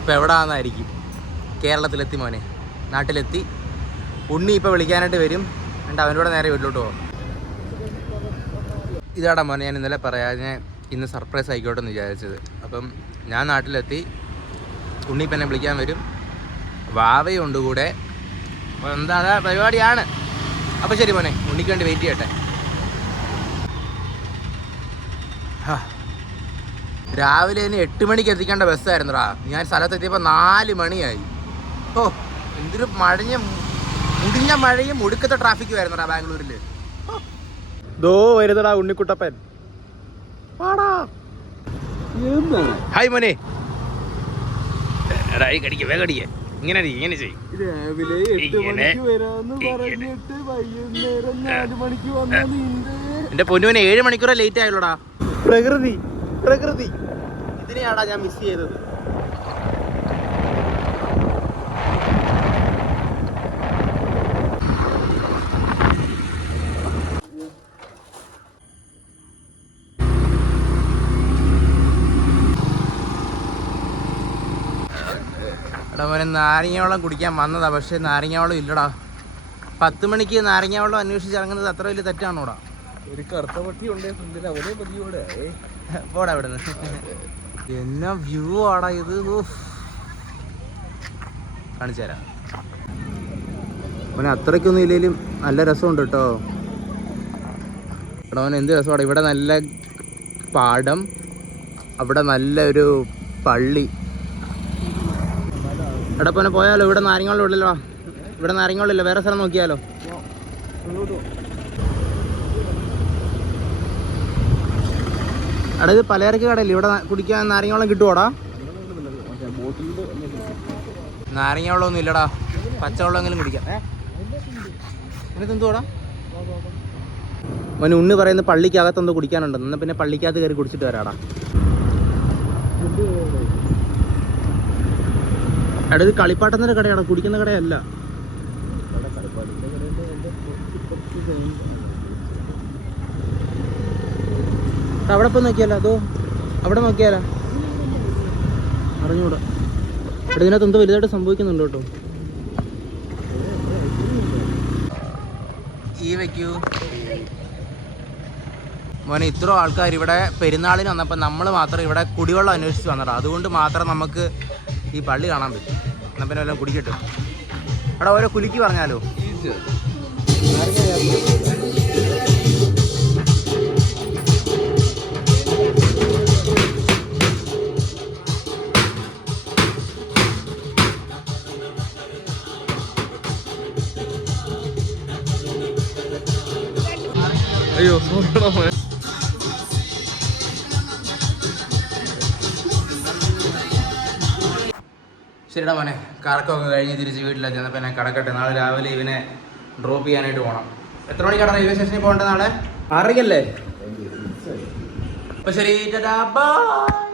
ഇപ്പം എവിടെയാണെന്നായിരിക്കും. കേരളത്തിലെത്തി മോനെ, നാട്ടിലെത്തി. ഉണ്ണി ഇപ്പോൾ വിളിക്കാനായിട്ട് വരും. എന്നിട്ട് അവൻ്റെ കൂടെ നേരെ വീട്ടിലോട്ട് പോകും. ഇതാടാ മോനെ ഞാൻ ഇന്നലെ പറയാതെ ഇന്ന് സർപ്രൈസ് ആയിക്കോട്ടെ എന്ന് വിചാരിച്ചത്. അപ്പം ഞാൻ നാട്ടിലെത്തി, ഉണ്ണി ഇപ്പം എന്നെ വിളിക്കാൻ വരും, വാവയുണ്ട് കൂടെ. അപ്പോൾ എന്താ അതാ പരിപാടിയാണ്. അപ്പോൾ ശരി മോനെ, ഉണ്ണിക്ക് വേണ്ടി വെയിറ്റ് ചെയ്യട്ടെ. രാവിലെ ഇനി 8 മണിക്ക് എത്തിക്കേണ്ട ബസ്സായിരുന്നുടാ. ഞാൻ സ്ഥലത്തെത്തിയപ്പോൾ 4 മണിയായി. ഓ എന്തൊരു മുടിഞ്ഞ മഴയും ഒടുക്കത്തെ ട്രാഫിക്കും ആയിരുന്നുടാ ബാംഗ്ലൂരിൽ. ദോ വരുന്നടാ ഉണ്ണിക്കുട്ടപ്പൻ. ഹായ് മോനെ. കടിക്ക വേഗം കടിക്ക. ഇങ്ങനെ ഇങ്ങനെ ചെയ്യും. രാവിലെ 8 മണിക്ക് വരാന്ന് പറഞ്ഞിട്ട് വൈകുന്നേരം 4 മണിക്ക് വന്ന നിന്റെ എന്റെ പൊന്നുവിനെ 7 മണിക്കൂർ ലേറ്റ് ആയുള്ളൂടാ. പ്രകൃതി ഇതിനെയാടാ ഞാൻ മിസ് ചെയ്തത്. എടാ മോനെ, നാരങ്ങ വെള്ളം കുടിക്കാൻ വന്നതാ, പക്ഷെ നാരങ്ങ വെള്ളം ഇല്ലടാ. 10 മണിക്ക് നാരങ്ങ വെള്ളം അന്വേഷിച്ച് ഇറങ്ങുന്നത് അത്ര വലിയ തെറ്റാണോടാ. ഒരു കറുത്ത പട്ടി ഉണ്ടേ ഫ്രണ്ടിൽ, അവനെ പതിയോടെ പോടാ ഇവിടുന്ന്. എന്നാ വ്യൂ ആടാ ഇത്. കാണിച്ചു തരാം മോനെ. അത്രയ്ക്കൊന്നും ഇല്ലെങ്കിലും നല്ല രസമുണ്ട് കേട്ടോ. എടാ മോനെ എന്ത് രസമാണ്. ഇവിടെ നല്ല പാടം, അവിടെ നല്ലൊരു പള്ളി. എടാ പോനെ പോയാലോ? ഇവിടെ നാരങ്ങ ഇല്ലല്ലോ. ഇവിടെ നാരങ്ങ ഇല്ല, വേറെ സ്ഥലം നോക്കിയാലോ? എടാ ഇത് പലചരക്ക് കടയില്ലേ, ഇവിടെ കുടിക്കാൻ നാരങ്ങ വെള്ളം കിട്ടുമോടാ? നാരങ്ങ വെള്ളമൊന്നും ഇല്ലടാ, പച്ചവെള്ളമെങ്കിലും കുടിക്കാം. എന്നിട്ട് എന്തുവാടാ മോനെ? ഉണ്ണി പറയുന്നത് പള്ളിക്കകത്ത് എന്തോ കുടിക്കാനുണ്ടെന്ന്. എന്നാൽ പിന്നെ പള്ളിക്കകത്ത് കയറി കുടിച്ചിട്ട് വരാടാ. എടാ ഇത് കളിപ്പാട്ടുന്നൊരു കടയാടാ, കുടിക്കുന്ന കടയല്ല. അവിടെ പോയി നോക്കിയാലോ? അതോ അവിടെ നോക്കിയാലോ? അറിഞ്ഞൂടാ. എടാ ഇതിനകത്ത് എന്തോ വലുതായിട്ട് സംഭവിക്കുന്നുണ്ട് കേട്ടോ. ഈ വെക്കൂ മോനെ. ഇത്ര ആൾക്കാർ ഇവിടെ പെരുന്നാളിന് വന്നപ്പോൾ നമ്മൾ മാത്രം ഇവിടെ കുടിവെള്ളം അന്വേഷിച്ച് വന്നടാ. അതുകൊണ്ട് മാത്രം നമുക്ക് ഈ പള്ളി കാണാൻ പറ്റും. എന്നാൽ പിന്നെ വല്ലതും കുടിക്കട്ടെ. എടാ ഓരോ കുലുക്കി പറഞ്ഞാലോ? അയ്യോ ശരിടാ മോനെ, കറക്കമൊക്കെ കഴിഞ്ഞ് തിരിച്ച് വീട്ടിലെത്തി. എന്നപ്പോൾ എന്നെ കിടക്കട്ടെ. നാളെ രാവിലെ ഇവനെ ഡ്രോപ്പ് ചെയ്യാനായിട്ട് പോകണം. എത്ര മണിക്കാണ് റെയിൽവേ സ്റ്റേഷനിൽ പോകേണ്ടത്? നാളെ 6:00 അപ്പോൾ ശരി, ബൈ.